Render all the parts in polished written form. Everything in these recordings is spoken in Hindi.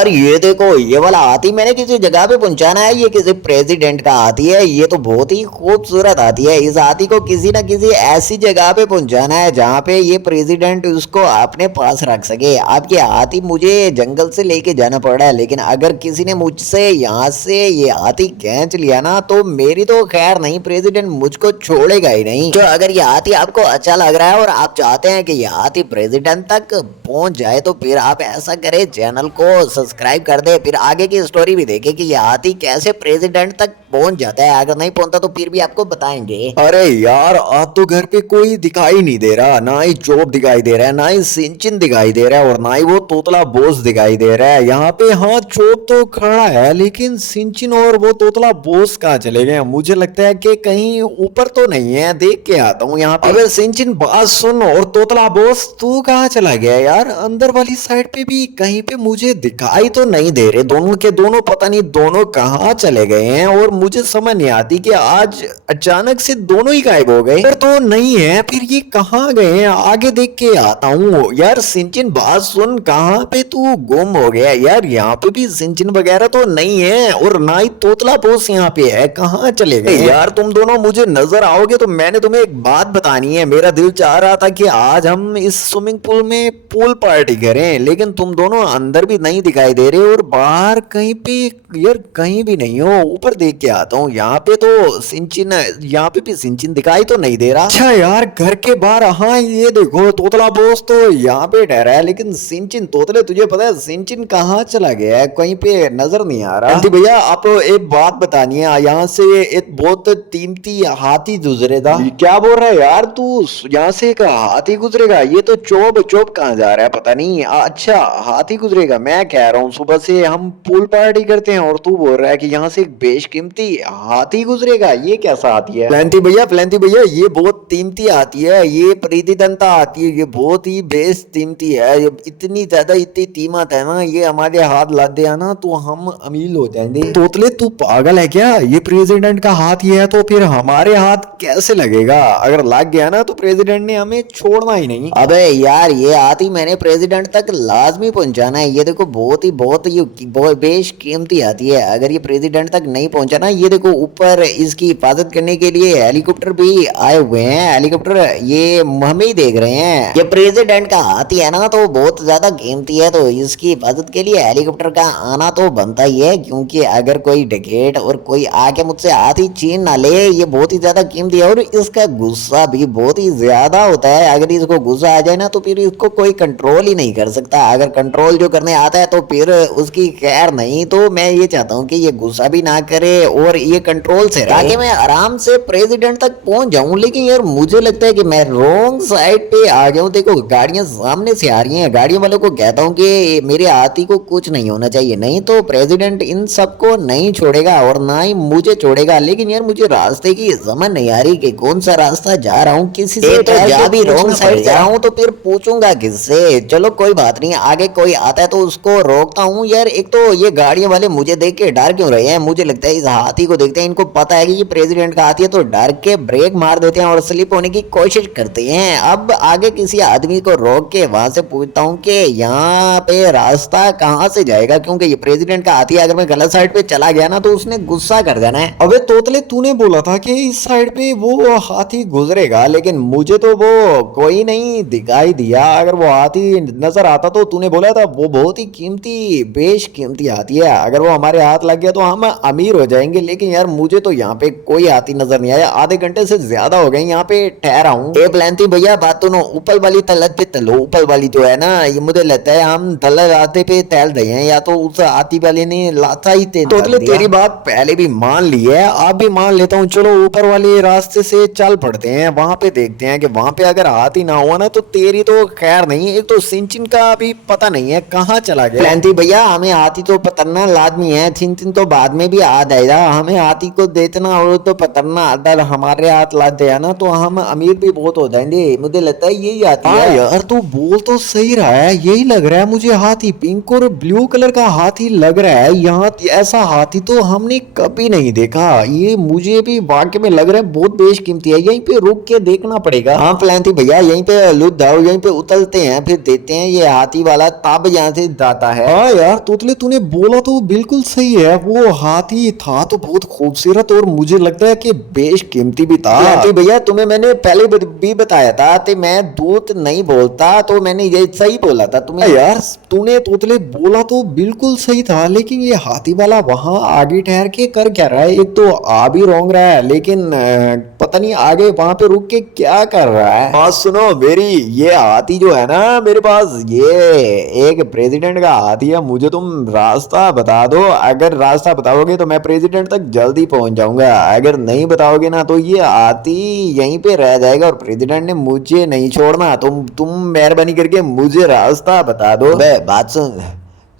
और ये देखो, ये वाला हाथी मैंने किसी जगह पे पहुंचाना है, ये किसी प्रेसिडेंट का हाथी है। ये तो बहुत ही खूबसूरत हाथी है। इस हाथी को किसी ना किसी ऐसी जगह पे पहुंचाना है जहाँ पे ये प्रेसिडेंट उसको अपने पास रख सके। अब ये हाथी मुझे जंगल से लेके जाना पड़ रहा है, लेकिन अगर किसी ने मुझसे यहाँ से ये हाथी खींच लिया ना तो मेरी तो खैर नहीं, प्रेसिडेंट मुझको छोड़ेगा ही नहीं। तो अगर ये हाथी आपको अच्छा लग रहा है और आप चाहते हैं कि ये हाथी प्रेसिडेंट तक पहुंच जाए तो फिर आप ऐसा करें, चैनल को सब्सक्राइब कर दे, फिर आगे की स्टोरी भी देखे कि ये हाथी कैसे प्रेसिडेंट तक पहुंच जाता है। अगर नहीं पहुंचता तो फिर भी आपको बताएंगे। अरे यार, आज तो घर पे कोई दिखाई नहीं दे रहा, ना ही चोप दिखाई दे रहा है, ना ही सिंचिन दिखाई दे रहा है, और ना ही वो तोतला बोस दिखाई दे रहा है। यहाँ पे हाँ, चोप तो खड़ा है, लेकिन सिंचिन और वो तोतला बोस कहाँ चले गए? मुझे लगता है कि कहीं ऊपर तो नहीं है, देख के आता हूँ यहाँ पे। अबे सिंचिन, बात सुन, और तोतला बोस तू कहाँ चला गया यार? अंदर वाली साइड पे भी कहीं पे मुझे दिखाई तो नहीं दे रहे। दोनों के दोनों पता नहीं दोनों कहाँ चले गए हैं, और मुझे समझ नहीं आती कि आज अचानक से दोनों ही गायब हो गए। तो नहीं है, फिर ये कहाँ गए हैं? आगे देख के आता हूँ। यार सिंचिन, बात सुन, कहाँ पे तू गुम हो गया यार? यहाँ पे भी सिंचिन वगैरह तो नहीं है, और ना ही तोतला बोस यहाँ पे है। कहाँ चले गए यार? तुम दोनों मुझे नजर आओगे तो मैंने तुम्हें एक बात बतानी है। मेरा दिल चाह रहा था कि आज हम इस स्विमिंग पूल में पूल पार्टी करें, लेकिन तुम दोनों अंदर भी नहीं दिखाई दे रहे और बाहर कहीं पे यार कहीं भी नहीं हो। ऊपर देख के आता हूँ, यहाँ पे तो सिंचिन, यहाँ पे भी सिंचिन दिखाई तो नहीं दे रहा। अच्छा यार, घर के बाहर, हाँ ये देखो, तोतला बोस तो यहाँ पे ठहरा है, लेकिन सिंचिन, तोतले तुझे पता है सिंचिन कहाँ चला गया है? कहीं पे नजर नहीं आ रहा। भैया, आप एक बात बतानी है, यहाँ से एक बहुत कीमती हाथी गुजरे था। क्या बोल रहा है यार तू? यहाँ से एक हाथी गुजरेगा? ये तो चोप चोप कहाँ जा रहा है पता नहीं। अच्छा, हाथी गुजरेगा? मैं कह रहा हूँ सुबह से हम पूल पार्टी करते हैं और तू बोल रहा है कि यहाँ से एक बेशकीमती हाथी गुजरेगा। ये कैसा हाथी है? प्लेंटी भैया, ये बहुत कीमती हाथी है। ये प्रीति दंता हाथी है, ये बहुत ही बेश कीमती है। ये इतनी ज्यादा, इतनी कीमत है ना, ये हमारे हाथ लग गया ना तो हम अमीर हो जाएंगे। तोतले, तू पागल है क्या? ये प्रेसिडेंट का हाथ ही है तो फिर हमारे हाथ कैसे लगेगा? अगर लग गया ना तो प्रेसिडेंट ने हमें छोड़ना ही नहीं। अबे यार, ये हाथी मैंने प्रेसिडेंट तक लाजमी पहुंचाना है। ये देखो, बहुत ही बेश कीमती हाथी है। अगर ये प्रेसिडेंट तक नहीं पहुंचा ना, ये देखो ऊपर इसकी हिफाजत करने के लिए हेलीकॉप्टर भी आए हुए हैं। हेलीकॉप्टर ये हमें ही देख रहे हैं। ये प्रेसिडेंट का हाथी है ना तो बहुत ज्यादा कीमती है, तो इसकी हिफाजत के लिए हेलीकॉप्टर का आना तो बनता ही है, क्योंकि अगर कोई डकैत और कोई आके मुझसे हाथी छीन ना ले, ये बहुत ही ज्यादा कीमती है। और इसका गुस्सा भी बहुत ही ज्यादा होता है। अगर इसको गुस्सा आ जाए ना तो फिर इसको कोई कंट्रोल ही नहीं कर सकता। अगर कंट्रोल जो करने आता है तो फिर उसकी खैर नहीं। तो मैं ये चाहता हूँ कि ये गुस्सा भी ना करे और ये कंट्रोल से रहे, ताकि मैं आराम से प्रेसिडेंट तक पहुंच जाऊं। लेकिन यार मुझे लगता है कि मैं रॉन्ग साइड पे आ गया हूँ। देखो, गाड़ियां सामने से आ रही हैं। गाड़ियों वालों को कहता हूँ कि मेरे हाथी को कुछ नहीं होना चाहिए, नहीं तो प्रेसिडेंट इन सबको नहीं छोड़ेगा और ना ही मुझे छोड़ेगा। लेकिन यार मुझे रास्ते की समझ नहीं आ रही कि कौन सा रास्ता जा रहा हूँ। किसी से तो जा भी रॉन्ग साइड जा रहा हूँ तो फिर पूछूंगा किससे? चलो कोई बात नहीं, आगे कोई आता है तो उसको रोकता हूँ। यार एक तो ये गाड़ियों वाले मुझे देख के डर क्यों रहे हैं? मुझे लगता है इस हाथी को देखते हैं, इनको पता है कि ये प्रेसिडेंट का हाथी है, तो डर के ब्रेक मार देते हैं और स्लिप होने की कोशिश करते हैं। अब आगे किसी आदमी को रोक के वहां से पूछता हूँ कि यहाँ पे रास्ता कहाँ से जाएगा, क्योंकि ये प्रेसिडेंट का हाथी है। अगर मैं गलत साइड पे चला गया ना तो उसने गुस्सा कर देना है। अबे तोतले, तूने बोला था कि इस साइड पे वो हाथी गुजरेगा, लेकिन मुझे तो वो कोई नहीं दिखाई दिया। अगर वो हाथी नजर आता तो तूने बोला था वो बहुत ही कीमती, बेश कीमती हाथी है। अगर वो हमारे हाथ लग गया तो हम अमीर हो जाएंगे। लेकिन यार मुझे तो यहाँ पे कोई हाथी नजर नहीं आया। आधे घंटे से ज्यादा हो गए यहाँ पे ठहरा हूँ। प्लांटी भैया, बात सुनो, ऊपर वाली तलत पे तलो। ऊपर वाली जो है ना, ये मुझे लगता है हम तलत रास्ते पे तैल रहे हैं, या तो उस हाथी वाले ने लाता ही तोतले, तेरी बात पहले भी मान ली है, आप भी मान लेता हूँ। चलो ऊपर वाले रास्ते से चल पड़ते हैं, वहां पे देखते हैं कि वहां पे अगर हाथी ना हुआ ना तो तेरी तो खैर नहीं। एक तो सिंचिन का भी पता नहीं है कहाँ चला गया। प्लांटी भैया, हमें हाथी तो पकड़ना लाजमी है। चिंतिन तो बाद में भी आ जाएगा। हमें हाथी को देतना और तो पकड़ना अगर हमारे हाथ लग गया ना तो हम अमीर भी बहुत हो जाएंगे। मुझे लगता है यही हाथी हाँ है। यार, तू बोल तो सही रहा है, यही लग रहा है मुझे। हाथी पिंक और ब्लू कलर का हाथी लग रहा है। यहाँ ऐसा हाथी तो हमने कभी नहीं देखा। ये मुझे भी वाकई में लग रहा है बहुत बेशकीमती है। यहीं पे रुक के देखना पड़ेगा। हाँ प्लांटी भैया, यहीं पे लुट जाओ, यहीं पे उतरते हैं, फिर देखते हैं ये हाथी वाला तब यहाँ से जाता है। हाँ यार तोतले, तूने बोला तो बिल्कुल सही है। वो हाथी था तो बहुत खूबसूरत और मुझे लगता है कि बेशकीमती भी था। प्लांटी भैया, तुम्हें मैंने पहले भी बताया था कि मैं दूध नहीं बोलता, तो मैंने ये सही बोला था तुम्हें। यार तूने तोतले बोला तो बिल्कुल सही था, लेकिन ये हाथी वाला वहां आगे ठहर के कर क्या रहा है? एक तो आ भी रोंग रहा है, लेकिन पता नहीं आगे वहां पे रुक के क्या कर रहा है। हाँ सुनो मेरी, ये हाथी जो है ना मेरे पास, ये एक प्रेसिडेंट का हाथी है। मुझे तुम रास्ता बता दो। अगर रास्ता बताओगे तो मैं प्रेसिडेंट तक जल्दी पहुंच जाऊंगा। अगर नहीं बताओगे ना तो ये हाथी यहीं पे रह जाएगा और प्रेसिडेंट ने मुझे नहीं छोड़ना। तुम मेहरबानी करके मुझे रास्ता बता दो। बे बात सुन,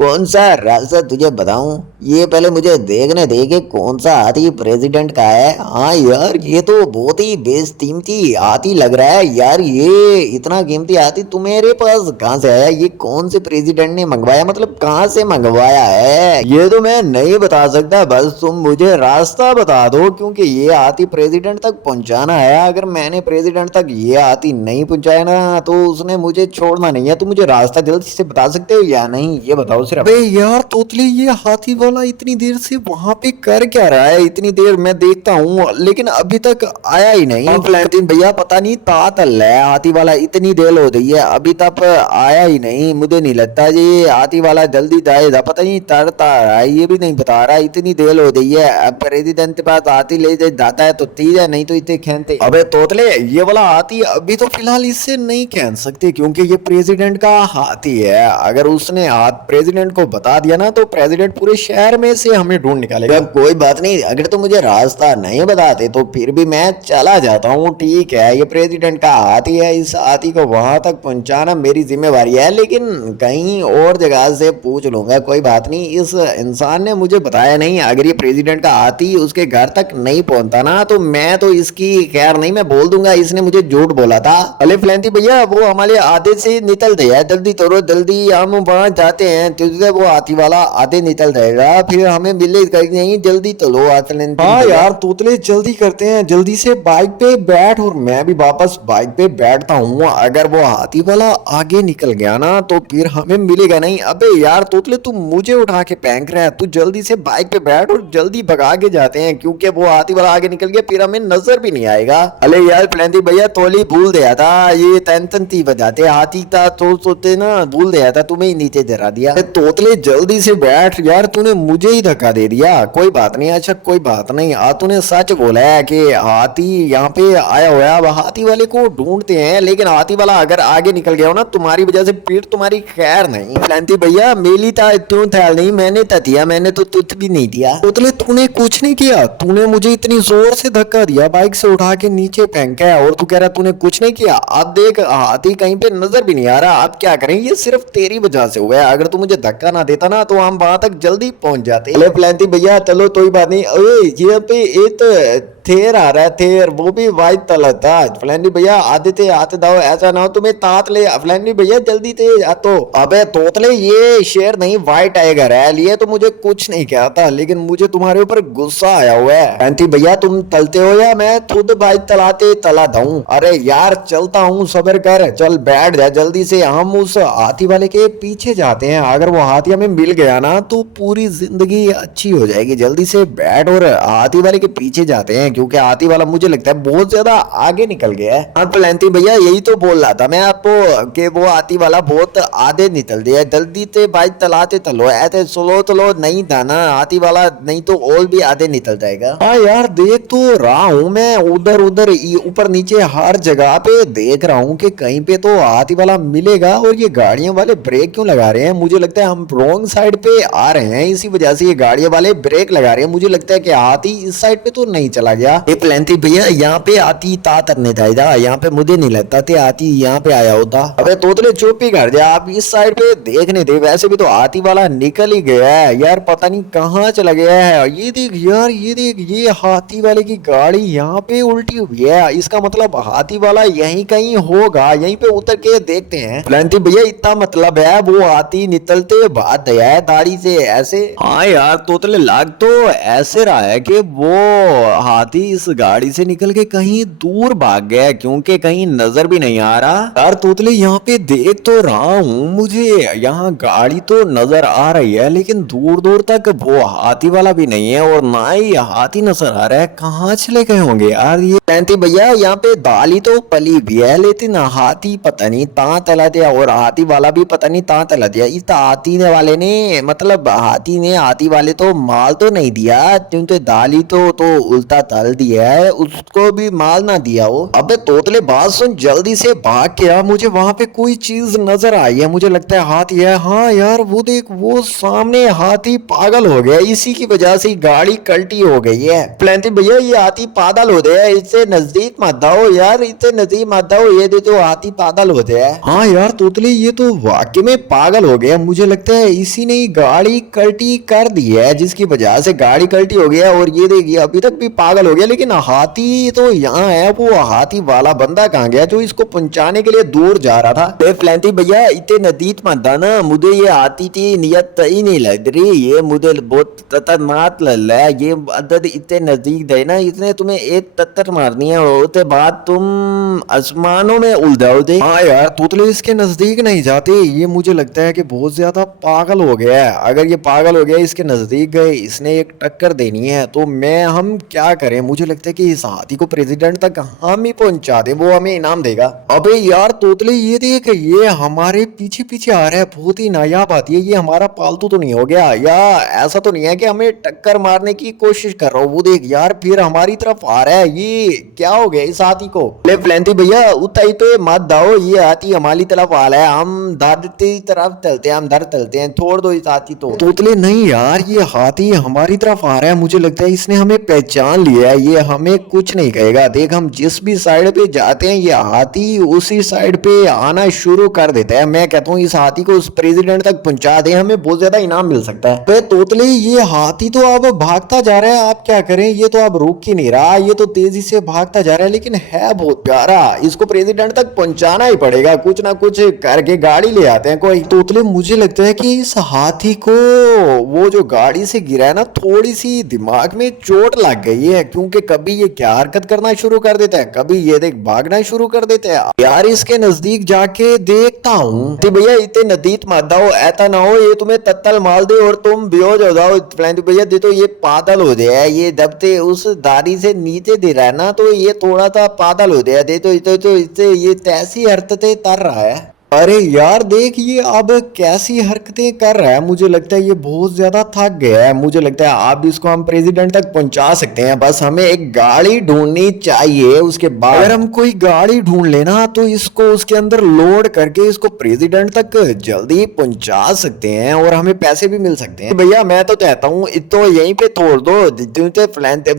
कौन सा रास्ता तुझे बताऊं? ये पहले मुझे देखने दे कि कौन सा हाथी प्रेसिडेंट का है। हाँ यार, ये तो बहुत ही बेशकीमती हाथी लग रहा है यार। ये इतना कीमती हाथी तुम्हारे पास कहाँ से आया? ये कौन से प्रेसिडेंट ने मंगवाया, मतलब कहाँ से मंगवाया है? ये तो मैं नहीं बता सकता, बस तुम मुझे रास्ता बता दो, क्योंकि ये हाथी प्रेसिडेंट तक पहुंचाना है। अगर मैंने प्रेसिडेंट तक ये हाथी नहीं पहुंचाया ना तो उसने मुझे छोड़ना नहीं है। तुम मुझे रास्ता जल्दी से बता सकते हो या नहीं, ये बताओ सिर्फ। अबे यार तोतले, ये हाथी वाला इतनी देर से वहां पे कर क्या रहा है? इतनी देर मैं देखता हूँ लेकिन अभी तक आया ही नहीं। फ्लैंटीन भैया, पता नहीं तातल है हाथी वाला, इतनी देर हो गई है अभी तक आया ही नहीं। मुझे नहीं लगता ये हाथी वाला जल्दी जाएगा, पता नहीं तरता रहा है, ये भी नहीं बता रहा। इतनी देर हो गई है, अब प्रेसिडेंट के पास हाथी ले जाता है तो ठीक है, नहीं तो इतने खेलते। अबे तोतले, ये वाला हाथी अभी तो फिलहाल इससे नहीं खेल सकते क्योंकि ये प्रेसिडेंट का हाथी है। अगर उसने हाथ प्रेसिडेंट को बता दिया ना तो प्रेसिडेंट पूरे शहर में से हमें ढूंढ निकालेगा। कोई बात नहीं, अगर तुम मुझे रास्ता नहीं बताते तो फिर भी मैं चला जाता हूँ, ठीक है? ये प्रेसिडेंट का हाथी है, इस हाथी को वहां तक पहुंचाना मेरी जिम्मेवारी है, लेकिन कहीं और जगह से पूछ लूंगा। कोई बात नहीं, इस इंसान ने मुझे बताया नहीं। अगर ये प्रेसिडेंट का हाथी उसके घर तक नहीं पहुंचता ना तो मैं तो इसकी खैर नहीं, मैं बोल दूंगा इसने मुझे झूठ बोला था। अरे फ्लैंटी भैया, वो हमारे आधे से निकल गया, जल्दी तोड़ो, जल्दी हम वहां जाते हैं। तुझे वो हाथी वाला आधे निकल जाएगा, फिर हमें मिले नहीं, जल्दी तो लो। हाँ यार तोतले, जल्दी करते हैं, जल्दी से बाइक पे बैठ और मैं भी वापस बाइक पे बैठता हूँ। अगर वो हाथी वाला आगे निकल गया ना तो फिर हमें मिलेगा नहीं। अबे यार तोतले, तू मुझे उठा के फेंक रहा है। तू जल्दी से बाइक पे बैठ और जल्दी भगा के जाते हैं, क्योंकि वो हाथी वाला आगे निकल गया फिर हमें नजर भी नहीं आएगा। अरे यार प्लेंटी भैया, तोली भूल गया था, ये टेंशन थी बजाते हाथी था तो सोते ना, भूल गया था, तुम्हें ही नीचे जरा दिया। तोतले जल्दी से बैठ यार, तूने मुझे ही धक्का दे दिया। कोई बात नहीं, अच्छा कोई बात नहीं। तूने सच बोला है कि हाथी यहाँ पे आया हुआ है, अब हाथी वाले को ढूंढते हैं, लेकिन हाथी वाला अगर आगे निकल गया हो ना तुम्हारी वजह से फिर तुम्हारी खैर नहीं। प्लांटी भैया, मेली था क्यों था नहीं, मैंने तो दिया, मैंने तो तुझ भी नहीं दिया। तोतले तूने कुछ नहीं किया, तूने मुझे इतनी जोर से धक्का दिया, बाइक से उठा के नीचे फेंका है और तू कह रहा तूने कुछ नहीं किया। अब देख हाथी कहीं पे नजर भी नहीं आ रहा, अब क्या करें? ये सिर्फ तेरी वजह से हुआ है। अगर तू मुझे धक्का ना देता ना तो हम वहां तक जल्दी पहुंच जाते। अरे प्लांटी भैया चलो, कोई बात नहीं। अरे यहाँ पे एक थेर आ रहा है, थेर, वो भी वाइट कलर था। फ्लैंडी भैया आधे थे, आते दाओ, ऐसा ना हो तुम्हें तात ले। फ्लैंडी भैया जल्दी थे तो। अबे तोतले, ये शेर नहीं वाइट टाइगर है, लिए तो मुझे कुछ नहीं कहता, लेकिन मुझे तुम्हारे ऊपर गुस्सा आया हुआ है। फ्लैंडी भैया तुम तलते हो या मैं खुद बाइक तलाते तला दूं? अरे यार चलता हूँ, सब्र कर, चल बैठ जा जल्दी से। हम उस हाथी वाले के पीछे जाते हैं। अगर वो हाथी हमें मिल गया ना तो पूरी जिंदगी अच्छी हो जाएगी। जल्दी से बैठ और हाथी वाले के पीछे जाते हैं, क्योंकि हाथी वाला मुझे लगता है बहुत ज्यादा आगे निकल गया है। हाँ प्लांटी भैया, यही तो बोल रहा था मैं आपको कि वो हाथी वाला बहुत आगे निकल गया। जल्दी से बाइक चलाते चलो, ऐसे स्लो चलो नहीं था ना हाथी वाला, नहीं तो और भी आगे निकल जाएगा। हाँ यार देख तो रहा हूँ मैं, उधर उधर ऊपर नीचे हर जगह पे देख रहा हूँ कि कहीं पे तो हाथी वाला मिलेगा। और ये गाड़ियां वाले ब्रेक क्यों लगा रहे हैं? मुझे लगता है हम रॉन्ग साइड पे आ रहे हैं, इसी वजह से ये गाड़ियां वाले ब्रेक लगा रहे हैं। मुझे लगता है कि हाथी इस साइड पे तो नहीं चला गया। ये प्लेंटी भैया यहाँ पे आती ता तरने चाहिए, यहाँ पे मुझे नहीं लगता थे आती यहाँ पे आया होता। अबे तोतले चुप ही कर जा, आप इस साइड पे देखने दे, वैसे भी तो हाथी वाला निकल ही गया है यार, पता नहीं कहाँ चला गया है। ये देख यार, ये देख, ये हाथी वाले की गाड़ी यहाँ पे उल्टी हुई है, इसका मतलब हाथी वाला यहीं कहीं होगा, यहीं पे उतर के देखते हैं। प्लेंटी भैया इतना मतलब है वो हाथी निकलते बात दया है दाढ़ी से ऐसे। हाँ यार तोतले लाग तो ऐसे रहा है कि वो हाथी इस गाड़ी से निकल के कहीं दूर भाग गया है, क्योंकि कहीं नजर भी नहीं आ रहा। यार तोतले यहाँ पे देख तो रहा हूँ, मुझे यहाँ गाड़ी तो नजर आ रही है लेकिन दूर दूर तक वो हाथी वाला भी नहीं है और ना ही हाथी नजर आ रहा है, कहाँ चले गए होंगे यार ये। प्लेंटी भैया यहाँ पे दाली तो पली भी है लेकिन हाथी पता नहीं ता तला दिया और हाथी वाला भी पता नहीं ता तला दिया। इस हाथी ने वाले ने मतलब हाथी ने हाथी वाले तो माल तो नहीं दिया, क्योंकि दाली तो उल्टा तल दिया है, उसको भी माल ना दिया हो। अबे तोतले बात सुन, जल्दी से भाग के आ, मुझे वहां पे कोई चीज नजर आई है, मुझे लगता है हाथी है। हाँ यार वो देख, वो सामने हाथी पागल हो गया, इसी की वजह से गाड़ी कल्टी हो गई है। प्लेंटी भैया ये हाथी पागल हो गया, इससे नजदीक मत आओ यार, इससे नजदीक मत आओ, ये देखो हाथी पागल हो गया है। हाँ यार तोतले ये तो वाकई में पागल हो गया, मुझे लगता है इसी ने गाड़ी कल्टी कर दी है, जिसकी वजह से गाड़ी कल्टी हो गया। और ये देखिए अभी तक भी पागल हो गया, लेकिन हाथी तो यहाँ है, वो हाथी वाला बंदा कहाँ गया जो इसको पहुंचाने के लिए दूर जा रहा था। प्लेंटी भैया इतने नजदीक मत आना, मुझे ये हाथी की नियत ही नहीं लग रही, ये मुझे बहुत खतरनाक लग रहा है। ये अदद इतने नजदीक गए ना, इसने तुम्हें एक तत्तर मारनी है, उसके बाद तुम आसमानों में उलझाओगे। हाँ यार तोतले इसके नजदीक नहीं जाते, ये मुझे लगता है कि बहुत ज्यादा पागल हो गया है। अगर ये पागल हो गया, इसके नजदीक गए, इसने एक टक्कर देनी है, तो हम क्या करें, मुझे लगता है कि इस हाथी को प्रेसिडेंट तक हम ही पहुंचा दें, वो हमें इनाम देगा। अबे यार तोतले ये देख, ये हमारे पीछे पीछे आ रहा है, बहुत ही नायाब हाथी है, ये हमारा पालतू तो नहीं हो गया, या ऐसा तो नहीं है कि हमें टक्कर मारने की कोशिश कर रहा हूँ। वो देख यार फिर हमारी तरफ आ रहा है, ये क्या हो गया इस हाथी को। ले प्लेंटी भैया उताई पे मत दाओ, ये हाथी हमारी तरफ आ रहा है, हम धर की तरफ चलते हैं, हम धर चलते हैं, छोड़ दो इस हाथी तो। तोतले नहीं यार, ये हाथी हमारी तरफ आ रहा है, मुझे लगता है इसने हमें पहचान लिया है, ये हमें कुछ नहीं कहेगा। देख हम जिस भी साइड पे जाते हैं ये हाथी उसी साइड पे आना शुरू कर देता है। मैं कहता हूँ इस हाथी को उस प्रेसिडेंट तक पहुंचा दे, हमें बहुत ज्यादा इनाम मिल सकता है। तो तोतले ये हाथी तो अब भागता जा रहा है, आप क्या करें, ये तो अब रुक ही नहीं रहा, ये तो तेजी से भागता जा रहा है, लेकिन है बहुत प्यारा, इसको प्रेसिडेंट तक पहुंचाना ही पड़ेगा, कुछ ना कुछ करके गाड़ी ले आते हैं कोई। तोतले मुझे लगता है कि इस हाथी को वो जो गाड़ी से गिरा है ना, थोड़ी सी दिमाग में चोट लग गई है, क्योंकि कभी ये क्या हरकत करना शुरू कर देता है, कभी ये देख भागना शुरू कर देता है। यार इसके नजदीक जाके देखता हूँ। तो भैया इतने नजदीक मत आओ, ऐसा ना हो ये तुम्हें तत्तल मार दे और तुम बेहोश हो जाओ। भैया दे तो ये पागल हो गया है, ये दबते उस दाढ़ी से नीचे दे रहा है ना, तो ये थोड़ा सा पागल हो गया, दे तो इससे ये ऐसी हरकतें कर रहा है। अरे यार देख ये अब कैसी हरकतें कर रहा है, मुझे लगता है ये बहुत ज्यादा थक गया है, मुझे लगता है अब इसको हम प्रेसिडेंट तक पहुंचा सकते हैं, बस हमें एक गाड़ी ढूंढनी चाहिए। उसके बाद अगर हम कोई गाड़ी ढूंढ लेना तो इसको उसके अंदर लोड करके इसको प्रेसिडेंट तक जल्दी पहुंचा सकते हैं और हमें पैसे भी मिल सकते हैं। भैया मैं तो कहता हूँ तो यहीं पे छोड़ दो,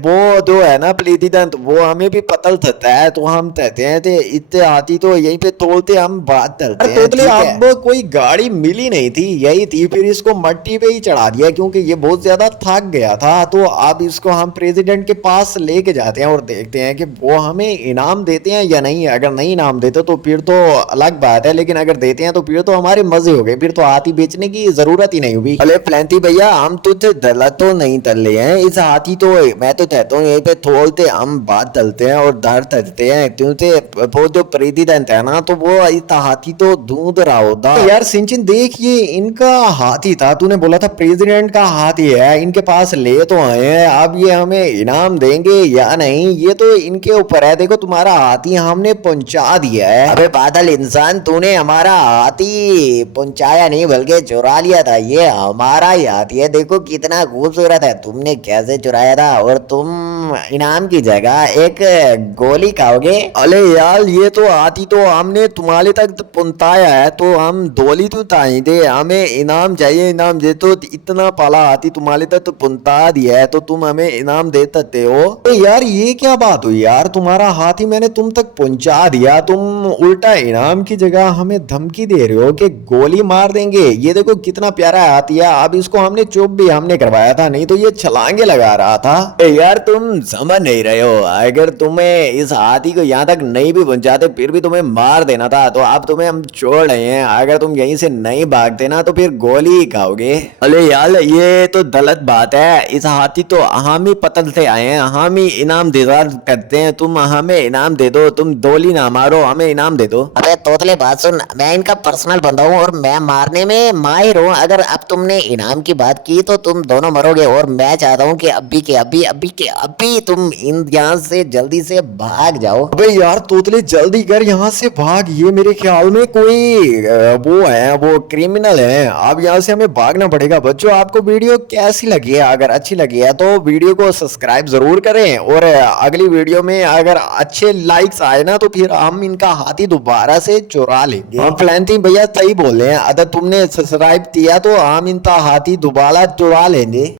वो जो है ना प्रेसिडेंट वो हमें भी पता चलता है, तो हम कहते हैं इतने हाथी तो यहीं पे तोड़ते, हम बात करते। तोतले अब कोई गाड़ी मिली नहीं थी, यही थी, फिर इसको मट्टी पे ही चढ़ा दिया क्योंकि ये बहुत ज्यादा थक गया था। तो अब इसको हम प्रेसिडेंट के पास लेके जाते हैं और देखते हैं कि वो हमें इनाम देते हैं या नहीं। अगर नहीं इनाम देते तो फिर तो अलग बात है, लेकिन अगर देते हैं तो फिर तो हमारे मजे हो गए, फिर तो हाथी बेचने की जरूरत ही नहीं हुई। अरे प्लेंटी भैया हम तुझे दला तो नहीं तले हैं, इस हाथी तो मैं तो कहता हूँ यहीं पे थोड़ते हम बात चलते हैं और दर चलते हैं, क्योंकि वो जो प्रेसिडेंट है ना तो वो इस हाथी तो ढूंढ रहा होता। यार सिंचन देख ये इनका हाथी था, तूने बोला था प्रेसिडेंट का हाथी है, इनके पास ले तो आए हैं, अब ये हमें इनाम देंगे या नहीं ये तो इनके ऊपर है। देखो तुम्हारा हाथी हमने पहुंचा दिया है। अबे बादल इंसान, तूने हमारा हाथी पहुंचाया नहीं बल्कि चुरा लिया था, ये हमारा ही हाथी है, देखो कितना खूबसूरत है, तुमने कैसे चुराया था और तुम इनाम की जगह एक गोली खाओगे। अरे यार ये तो हाथी तो हमने तुम्हारे तक पुंताया है तो हम डोली तो ताई दे, हमें इनाम चाहिए, इनाम दे। तो इतना पाला हाथी तुम्हारे तक तो पुंता दिया है तो तुम हमें इनाम दे सकते हो? तो यार ये क्या बात हुई यार, तुम्हारा हाथी मैंने तुम तक पहुंचा दिया, तुम उल्टा इनाम की जगह हमें धमकी दे रहे हो कि गोली मार देंगे। ये देखो कितना प्यारा हाथी है, अब इसको हमने चुप भी हमने करवाया था, नहीं तो ये छलांगे लगा रहा था। यार तुम समझ नहीं रहे हो, अगर तुम्हें इस हाथी को यहाँ तक नहीं भी पहुंचाते फिर भी तुम्हें मार देना था, तो अब तुम्हें हम छोड़ रहे हैं। अगर तुम यहीं से नहीं भागते ना तो फिर गोली ही खाओगे। अरे यार ये तो गलत बात है, इस हाथी तो हम ही पतन से आए हैं, हम ही इनाम देदार करते हैं, तुम हमें इनाम दे दो, तुम गोली ना मारो, हमें इनाम दे दो। अबे तोतले बात सुन, मैं इनका पर्सनल बंदा हूँ और मैं मारने में माहिर हूँ। अगर अब तुमने इनाम की बात की तो तुम दोनों मरोगे और मैं चाहता हूँ कि अभी तुम इन यहाँ से जल्दी से भाग जाओ। अबे यार तोतले जल्दी कर यहाँ से भाग, ये मेरे ख्याल में कोई वो है, वो क्रिमिनल है। अब यहाँ से हमें भागना पड़ेगा। बच्चों आपको वीडियो कैसी लगी है? अगर अच्छी लगी है तो वीडियो को सब्सक्राइब जरूर करें और अगली वीडियो में अगर अच्छे लाइक्स आए ना तो फिर हम इनका हाथी दोबारा से चुरा लेंगे। हम फ्लैंटी भैया सही बोल रहे हैं, अगर तुमने सब्सक्राइब किया तो हम इनका हाथी दोबारा चुरा लेंगे।